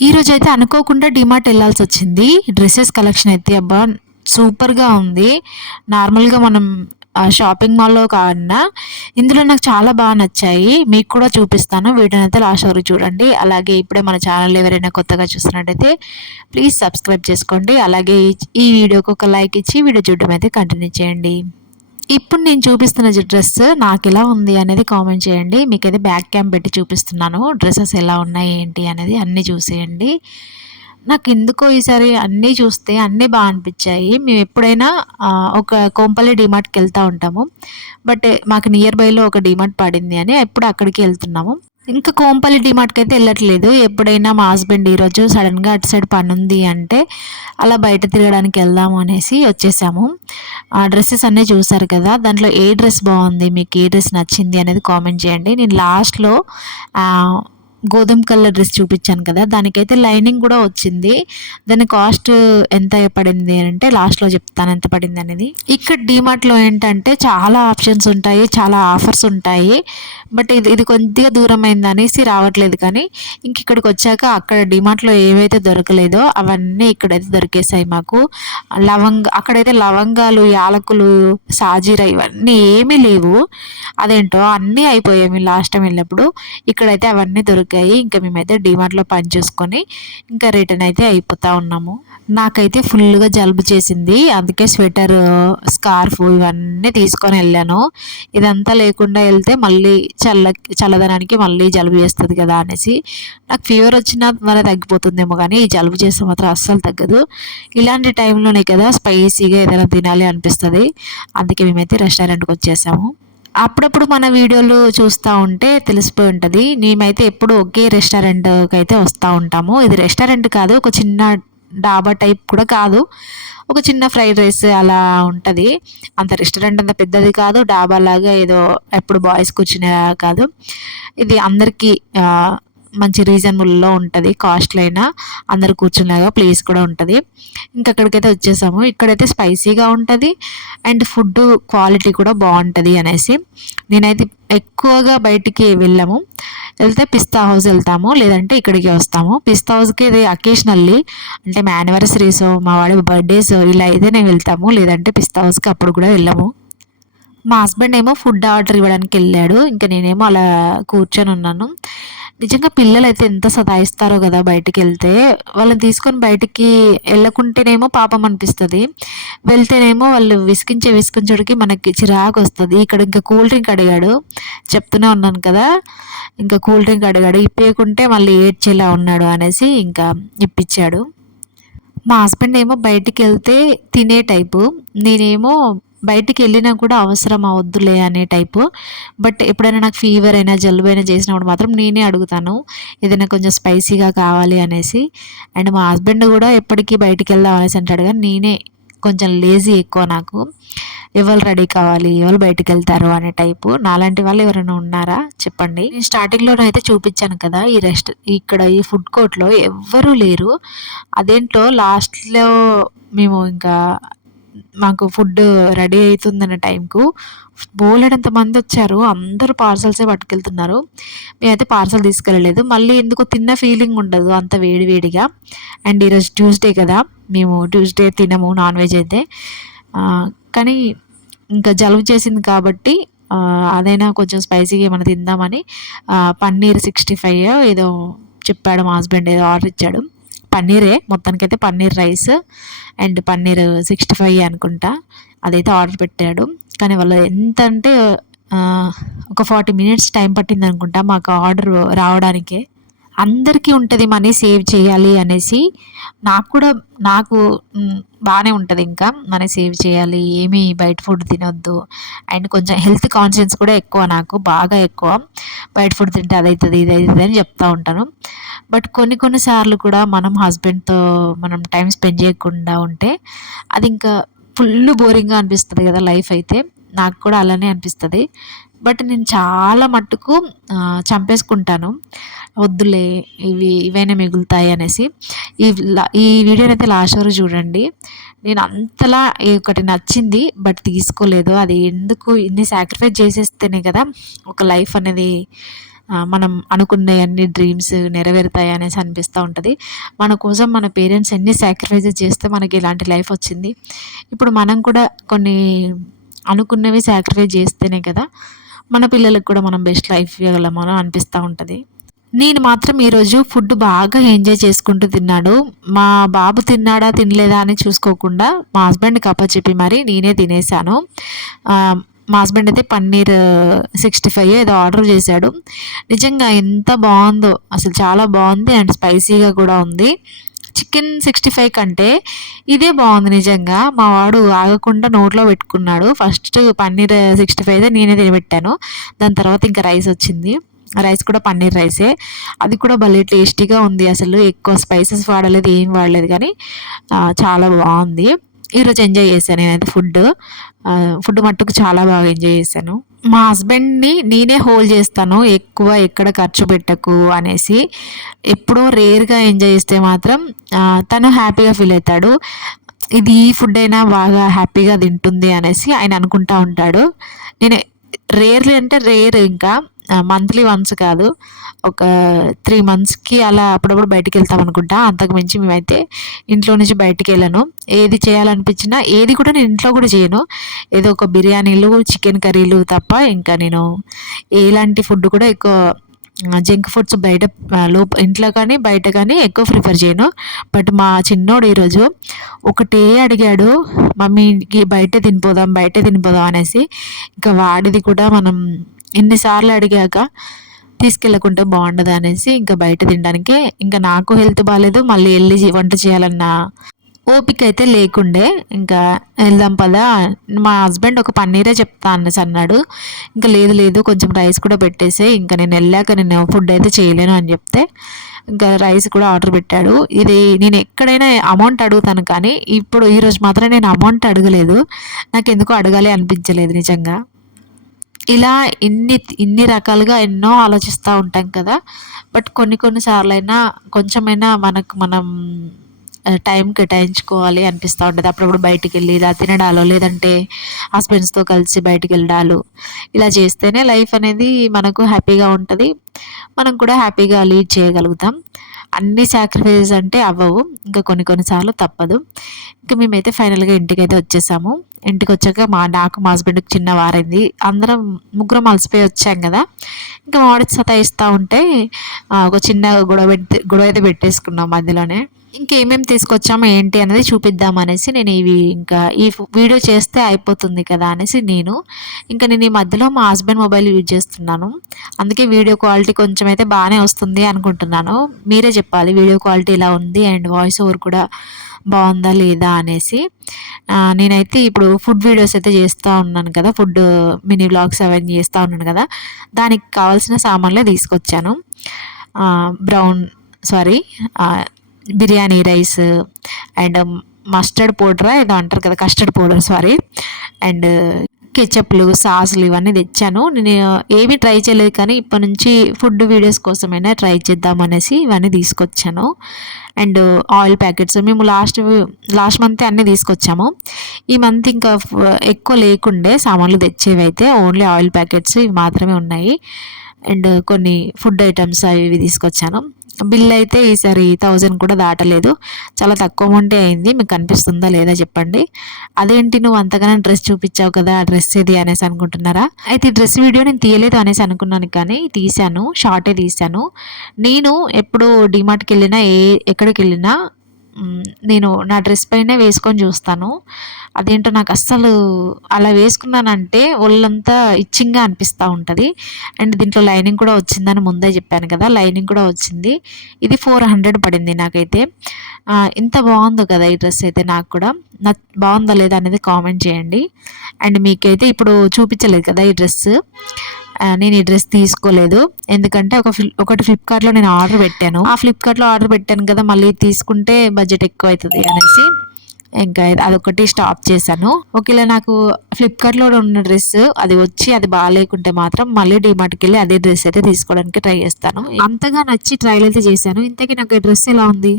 ఈరోజైతే అనుకోకుండా DMart వెళ్ళాల్సొచ్చింది. Dresses collection అయితే అబ్బా! సూపర్‌గా ఉంది. నార్మల్‌గా మనం షాపింగ్ మాల్‌లో కన్నా ఇందులో నాకు చాలా నచ్చాయి. మీకు కూడా చూపిస్తాను. వీడియోనైతే లాస్ట్ వరకు చూడండి. అలాగే ఇప్పుడే మన ఛానల్ ఎవరైనా కొత్తగా చూస్తున్నట్టయితే ప్లీజ్ సబ్స్క్రైబ్ చేసుకోండి. అలాగే ఈ వీడియోకి ఒక లైక్ ఇచ్చి వీడియో చూడడం అయితే కంటిన్యూ చేయండి. ఇప్పుడు నేను చూపిస్తున్న డ్రెస్ నాకెలా ఉంది అనేది కామెంట్ చేయండి. మీకైతే బ్యాక్ క్యామ్ పెట్టి చూపిస్తున్నాను. డ్రెసెస్ ఎలా ఉన్నాయి ఏంటి అనేది అన్నీ చూసేయండి. నాకెందుకో ఈసారి అన్నీ చూస్తే అన్నీ అనిపిచ్చాయి. మేమెప్పుడైనా ఒక కోంపల్లి డీమార్ట్‌కెళ్తా ఉంటాము. బట్ మాకు నియర్ బైలో ఒక డీమార్ట్ పడింది అని ఎప్పుడు అక్కడికే ఎళ్తున్నాము. ఇంకా కోంపల్లి డీమార్ట్‌కైతే ఎళ్ళట్లేదు. ఎప్పుడైనా మా హస్బెండ్ ఈరోజు సడెన్‌గా అటు సైడ్ పనుంది అంటే, అలా బయట తిరగడానికి వెళ్దాము అనేసి వచ్చేసాము. ఆ డ్రెసెస్ అన్నీ చూసారు కదా! దాంట్లో ఏ డ్రెస్ బావుంది, మీకు ఏ డ్రెస్ నచ్చింది అనేది కామెంట్ చేయండి. నేను లాస్ట్‌లో ఆహ్, గోధుమ కలర్ డ్రెస్ చూపిచ్చాను కదా! దానికైతే లైనింగ్ కూడా వచ్చింది. దాని కాస్ట్ ఎంత పడింది అంటే లాస్ట్‌లో చెప్తాను ఎంత పడిందనేది. ఇక్కడ డీమార్ట్‌లో ఏంటంటే చాలా ఆప్షన్స్ ఉంటాయి. చాలా ఆఫర్స్ ఉంటాయి. బట్ ఇది ఇది కొద్దిగా దూరమైందనేసి రావట్లేదు కానీ, ఇక్కడికొచ్చాక అక్కడ డీమార్ట్‌లో ఏవైతే దొరకలేదో అవన్నీ ఇక్కడైతే దొరికేసాయి మాకు. అక్కడైతే లవంగాలు, యాలకులు, సాజీర ఇవన్నీ ఏమీ లేవు. అదేంటో అన్నీ అయిపోయాయి మేము లాస్ట్ టైమ్ వెళ్ళినప్పుడు. ఇక్కడైతే అవన్నీ దొరికాయి. ఇంకా మేమైతే డీమార్ట్‌లో పని చూసుకొని ఇంకా రిటర్న్ అయితే అయిపోతా ఉన్నాము. నాకైతే ఫుల్‌గా జలుబు చేసింది. అందుకే స్వెటర్, స్కార్ఫ్ ఇవన్నీ తీసుకొని వెళ్ళాను. ఇదంతా లేకుండా వెళ్తే మళ్ళీ చల్లదనానికి మళ్ళీ జలుబు చేస్తది కదా అనేసి. నాకు ఫీవర్ వచ్చినా మరి తగ్గిపోతుందేమో కానీ ఈ జలుబు చేస్తే మాత్రం అస్సలు తగ్గదు. ఇలాంటి టైంలోనే కదా స్పైసీగా ఏదైనా తినాలి అనిపిస్తది. అందుకే మేమైతే రెస్టారెంట్‌కి వచ్చేసాము. అప్పుడప్పుడు మన వీడియోలు చూస్తా ఉంటే తెలిసిపోయి ఉంటది. మేమైతే ఎప్పుడు ఒకే రెస్టారెంట్‌కైతే వస్తా ఉంటాము. ఇది రెస్టారెంట్ కాదు. ఒక చిన్న డాబా టైప్ కూడా కాదు. ఒక చిన్న ఫ్రైడ్ రైస్ అలా ఉంటది. అంత రెస్టారెంట్ అంత పెద్దది కాదు. డాబాలాగా ఏదో ఎప్పుడు బాయ్స్ కూర్చునేలా కాదు. ఇది అందరికీ మంచి రీజనబుల్‌లో ఉంటది. కాస్ట్‌లో అయినా అందరూ కూర్చునేలాగా ప్లేస్ కూడా ఉంటది. ఇంక అక్కడికైతే వచ్చేసాము. ఇక్కడైతే స్పైసీగా ఉంటది. అండ్ ఫుడ్డు క్వాలిటీ కూడా బావుంటది అనేసి నేనైతే ఎక్కువగా బయటికి వెళ్ళము. వెళ్తే పిస్తా హౌస్ వెళ్తాము. లేదంటే ఇక్కడికే వస్తాము. పిస్తా హౌస్‌కి ఇది అకేషనల్లీ అంటే మా యానివర్సరీసో, మా వాడి బర్త్‌డేసో ఇలా అయితేనే వెళ్తాము. లేదంటే పిస్తా హౌస్‌కి అప్పుడు కూడా వెళ్ళము. మా హస్బెండ్ ఏమో ఫుడ్ ఆర్డర్ ఇవ్వడానికి వెళ్ళాడు. ఇంక నేనేమో అలా కూర్చొని ఉన్నాను. నిజంగా పిల్లలైతే ఎంత సతాయిస్తారో కదా బయటికెళ్తే. వాళ్ళని తీసుకొని బయటికి ఎళ్ళకుంటేనేమో పాపం అనిపిస్తది. వెళ్తేనేమో వాళ్ళు విసిగించుడికి మనకి చిరాకొస్తది. ఇక్కడ ఇంకా కూల్ డ్రింక్ అడిగాడు. చెప్తూనే ఉన్నాను కదా! ఇంకా కూల్ డ్రింక్ అడిగాడు. ఇప్పీయకుంటే మళ్ళీ ఏడ్చేలా ఉన్నాడు అనేసి ఇంకా ఇప్పిచ్చాడు. మా హస్బెండ్ ఏమో బయటికెళ్తే తినే టైపు. నేనేమో బయటికెళ్ళినా కూడా అవసరమా వద్దులే అనే టైపు. బట్ ఎప్పుడైనా నాకు ఫీవర్ అయినా, జలుబైనా చేసినప్పుడు మాత్రం నేనే అడుగుతాను. ఏదైనా కొంచెం స్పైసీగా కావాలి అనేసి. అండ్ మా హస్బెండ్ కూడా ఎప్పటికీ బయటికెళ్దాం అనేసి అంటాడు కానీ నేనే కొంచెం లేజీ ఎక్కువ నాకు. ఎవరు రెడీ కావాలి, ఎవరు బయటికెళ్తారు అనే టైపు. నాలాంటి వాళ్ళు ఎవరైనా ఉన్నారా చెప్పండి. నేను స్టార్టింగ్‌లోనైతే చూపిచ్చాను కదా! ఇక్కడ ఈ ఫుడ్ కోర్ట్‌లో ఎవ్వరూ లేరు. అదేంటో లాస్ట్‌లో మేము ఇంకా మాకు ఫుడ్ రెడీ అయితుందన్న టైంకు బోలెడంత మందొచ్చారు. అందరూ పార్సెల్సే పట్టుకెళ్తున్నారు. మేమైతే పార్సెల్ తీసుకెళ్ళలేదు. మళ్ళీ ఎందుకో తిన్న ఫీలింగ్ ఉండదు అంత వేడి వేడిగా. అండ్ ఈరోజు ట్యూస్‌డే కదా! మేము ట్యూస్‌డే తినము నాన్ వెజ్ అయితే. కానీ ఇంకా జలుబు చేసింది కాబట్టి అదైనా కొంచెం స్పైసీగా ఏమైనా తిందామని పన్నీర్ 65 ఏదో చెప్పాడు మా హస్బెండ్ ఏదో ఆర్డర్ ఇచ్చాడు. పన్నీరే మొత్తానికైతే పన్నీర్ రైస్ అండ్ పన్నీర్ 65 అనుకుంటా. అదైతే ఆర్డర్ పెట్టాడు. కానీ వాళ్ళు ఎంతంటే ఒక 40 మినిట్స్ టైం పట్టిందనుకుంటా మాకు ఆర్డర్ రావడానికే. అందరికీ ఉంటది మనీ సేవ్ చేయాలి అనేసి. నాకు బానే ఉంటది ఇంకా. మనీ సేవ్ చేయాలి, ఏమి బయట ఫుడ్ తినొద్దు. అండ్ కొంచెం హెల్త్ కాన్షియన్స్ కూడా ఎక్కువ నాకు. బాగా ఎక్కువ. బయట ఫుడ్ తింటే అదైతది, ఇదైతది అని చెప్తా ఉంటాను. బట్ కొన్ని సార్లు కూడా మనం హస్బెండ్‌తో మనం టైమ్ స్పెండ్ చేయకుండా ఉంటే అది ఇంకా ఫుల్లు బోరింగ్‌గా అనిపిస్తది కదా లైఫ్ అయితే. నాకు కూడా అలానే అనిపిస్తది. బట్ నేను చాలా మట్టుకు చంపేసుకుంటాను. వద్దులే ఇవైనా మిగులుతాయి అనేసి. ఈ వీడియోనైతే లాస్ట్ వరకు చూడండి. నేను అంతలా ఒకటి నచ్చింది బట్ తీసుకోలేదు. అది ఎందుకు ఇన్ని సాక్రిఫైస్ చేసేస్తేనే కదా ఒక లైఫ్ అనేది మనం అనుకునే అన్ని డ్రీమ్స్ నెరవేరుతాయి అనేసి అనిపిస్తూ ఉంటుంది. మన కోసం మన పేరెంట్స్ ఎన్ని సాక్రిఫైజెస్ చేస్తే మనకి ఇలాంటి లైఫ్ వచ్చింది. ఇప్పుడు మనం కూడా కొన్ని అనుకున్నవి సాక్రిఫైస్ చేస్తేనే కదా మన పిల్లలకు కూడా మనం బెస్ట్ లైఫ్ ఇవ్వగలము అని అనిపిస్తూ ఉంటుంది. నేను మాత్రం ఈరోజు ఫుడ్ బాగా ఎంజాయ్ చేసుకుంటూ తిన్నాడు. మా బాబు తిన్నాడా తినలేదా అని చూసుకోకుండా మా హస్బెండ్కి అప్పచెప్పి మరి నేనే తినేసాను. మా హస్బెండ్ అయితే పన్నీర్ 65 ఏదో ఆర్డర్ చేశాడు. నిజంగా ఎంత బాగుందో, అసలు చాలా బాగుంది అండ్ స్పైసీగా కూడా ఉంది. చికెన్ 65 కంటే ఇదే బాగుంది నిజంగా. మా వాడు ఆగకుండా నోట్లో పెట్టుకున్నాడు. ఫస్ట్ పన్నీర్ 65 నేనే తినబెట్టాను. దాని తర్వాత ఇంకా రైస్ వచ్చింది. రైస్ కూడా పన్నీర్ రైసే. అది కూడా భలే టేస్టీగా ఉంది. అసలు ఎక్కువ స్పైసెస్ వాడలేదు, ఏం వాడలేదు, కానీ చాలా బాగుంది. ఈరోజు ఎంజాయ్ చేశాను నేనైతే ఫుడ్ మట్టుకు చాలా బాగా ఎంజాయ్ చేశాను. మా హస్బెండ్ని నేనే హోల్డ్ చేస్తాను, ఎక్కువ ఎక్కడ ఖర్చు పెట్టకు అనేసి. ఎప్పుడో రేర్గా ఎంజాయ్ చేస్తే మాత్రం తను హ్యాపీగా ఫీల్ అవుతాడు. ఇది ఈ ఫుడ్ అయినా బాగా హ్యాపీగా తింటుంది అనేసి ఆయన అనుకుంటా ఉంటాడు. నేను రేర్లీ అంటే రేర్, ఇంకా మంత్లీ వన్స్ కాదు, ఒక 3 మంత్స్కి అలా అప్పుడప్పుడు బయటికి వెళ్తాం అనుకుంటా. అంతకు మించి మేమైతే ఇంట్లో నుంచి బయటికి వెళ్ళను. ఏది చేయాలనిపించినా ఏది కూడా నేను ఇంట్లో కూడా చేయను. ఏదో ఒక బిర్యానీలు, చికెన్ కర్రీలు తప్ప ఇంకా నేను ఎలాంటి ఫుడ్ కూడా ఎక్కువ జంక్ ఫుడ్స్ బయట ఇంట్లో కానీ బయట కానీ ఎక్కువ ప్రిఫర్ చేయను. బట్ మా చిన్నోడు ఈరోజు ఒకటే అడిగాడు, మమ్మీకి బయటే తినిపోదాం అనేసి. ఇంకా వాడిది కూడా మనం ఎన్నిసార్లు అడిగాక తీసుకెళ్ళకుంటే బాగుండదు అనేసి ఇంకా బయట తినడానికే. ఇంకా నాకు హెల్త్ బాగాలేదు, మళ్ళీ వెళ్ళి వంట చేయాలన్న ఓపిక అయితే లేకుండే. ఇంకా వెళ్దాం పదా, మా హస్బెండ్ ఒక పన్నీరే చెప్తా అనేసి అన్నాడు. ఇంకా లేదు లేదు కొంచెం రైస్ కూడా పెట్టేసే, ఇంకా నేను వెళ్ళాక నేను ఫుడ్ అయితే చేయలేను అని చెప్తే ఇంకా రైస్ కూడా ఆర్డర్ పెట్టాడు. ఇది నేను ఎక్కడైనా అమౌంట్ అడుగుతాను, కానీ ఇప్పుడు ఈరోజు మాత్రం నేను అమౌంట్ అడగలేదు. నాకు ఎందుకో అడగాలి అనిపించలేదు నిజంగా. ఇలా ఇన్ని రకాలుగా ఎన్నో ఆలోచిస్తూ ఉంటాం కదా. బట్ కొన్ని సార్లైనా కొంచెమైనా మనం టైం కేటాయించుకోవాలి అనిపిస్తూ ఉంటుంది. అప్పుడప్పుడు బయటికి వెళ్ళి ఇలా తినడాలో, లేదంటే హస్బెండ్స్తో కలిసి బయటికి వెళ్ళడాలు, ఇలా చేస్తేనే లైఫ్ అనేది మనకు హ్యాపీగా ఉంటుంది. మనం కూడా హ్యాపీగా లీడ్ చేయగలుగుతాం. అన్ని సాక్రిఫైజెస్ అంటే అవ్వవు, ఇంకా కొన్నిసార్లు తప్పదు. ఇంకా మేమైతే ఫైనల్గా ఇంటికైతే వచ్చేసాము. ఇంటికి వచ్చాక నాకు మా హస్బెండ్కి చిన్న వారైంది. అందరం ముగ్గురం అలసిపోయి వచ్చాం కదా. ఇంకా మా వాడికి సతాయిస్తూ ఉంటే ఒక చిన్న గొడవ అయితే పెట్టేసుకున్నాం మధ్యలోనే. ఇంకేమేమి తీసుకొచ్చామో ఏంటి అనేది చూపిద్దాం అనేసి నేను ఇంకా ఈ వీడియో చేస్తే అయిపోతుంది కదా అనేసి నేను ఈ మధ్యలో మా హస్బెండ్ మొబైల్ యూజ్ చేస్తున్నాను. అందుకే వీడియో క్వాలిటీ కొంచెం అయితే బాగానే వస్తుంది అనుకుంటున్నాను. మీరే చెప్పాలి వీడియో క్వాలిటీ ఎలా ఉంది అండ్ వాయిస్ ఓవర్ కూడా బాగుందా లేదా అనేసి. నేనైతే ఇప్పుడు ఫుడ్ వీడియోస్ అయితే చేస్తూ ఉన్నాను కదా, ఫుడ్ మినీ వ్లాగ్స్ అవన్నీ చేస్తూ ఉన్నాను కదా, దానికి కావాల్సిన సామాన్లే తీసుకొచ్చాను. Biryani rice and mustard powder ఏదో అంటారు కదా, కస్టర్డ్ పౌడర్ అండ్ కెచప్లు, సాసులు ఇవన్నీ తెచ్చాను. నేను ఏమీ ట్రై చేయలేదు, కానీ ఇప్పటి నుంచి ఫుడ్ వీడియోస్ కోసమైనా ట్రై చేద్దామనేసి ఇవన్నీ తీసుకొచ్చాను. అండ్ ఆయిల్ ప్యాకెట్స్ మేము లాస్ట్ మంతే అన్నీ తీసుకొచ్చాము. ఈ మంత్ ఇంకా ఎక్కువ లేకుండే సామాన్లు తెచ్చేవి, అయితే ఓన్లీ ఆయిల్ ప్యాకెట్స్ ఇవి మాత్రమే ఉన్నాయి. అండ్ కొన్ని ఫుడ్ ఐటమ్స్ అవి తీసుకొచ్చాను. బిల్ అయితే ఈసారి 1000 కూడా దాటలేదు, చాలా తక్కువ అమౌంటే అయింది. మీకు కనిపిస్తుందా లేదా చెప్పండి. అదేంటి నువ్వు అంతగానే డ్రెస్ చూపించావు కదా, ఆ డ్రెస్ ఏది అనేసి అనుకుంటున్నారా? అయితే ఈ డ్రెస్ వీడియో నేను తీయలేదు అనేసి అనుకున్నాను, కానీ తీశాను, షార్టే తీశాను. నేను ఎప్పుడు డిమార్ట్కి వెళ్ళినా ఎక్కడికి వెళ్ళినా నేను నా డ్రెస్ పైనే వేసుకొని చూస్తాను. అదేంటో నాకు అస్సలు అలా వేసుకున్నానంటే ఒళ్ళంతా ఇచ్చింగ్గా అనిపిస్తూ ఉంటుంది. అండ్ దీంట్లో లైనింగ్ కూడా వచ్చిందని ముందే చెప్పాను కదా, లైనింగ్ కూడా వచ్చింది. ఇది 400 పడింది నాకైతే. ఇంత బాగుందో కదా ఈ డ్రెస్ అయితే. నాకు కూడా బాగుందా లేదా అనేది కామెంట్ చేయండి. అండ్ మీకైతే ఇప్పుడు చూపించలేదు కదా ఈ డ్రెస్. నేను ఈ డ్రెస్ తీసుకోలేదు, ఎందుకంటే ఒకటి ఫ్లిప్కార్ట్లో నేను ఆర్డర్ పెట్టాను. ఆ ఫ్లిప్కార్ట్లో ఆర్డర్ పెట్టాను కదా, మళ్ళీ తీసుకుంటే బడ్జెట్ ఎక్కువ అవుతుంది అనేసి ఇంకా అదొకటి స్టాప్ చేశాను. ఒకవేళ నాకు ఫ్లిప్కార్ట్లో ఉన్న డ్రెస్ అది వచ్చి అది బాగాలేకుంటే మాత్రం మళ్ళీ డిమార్ట్కి వెళ్ళి అదే డ్రెస్ అయితే తీసుకోవడానికి ట్రై చేస్తాను. అంతగా నచ్చి ట్రైల్ అయితే చేశాను. ఇంతకీ నాకు డ్రెస్ ఎలా ఉంది?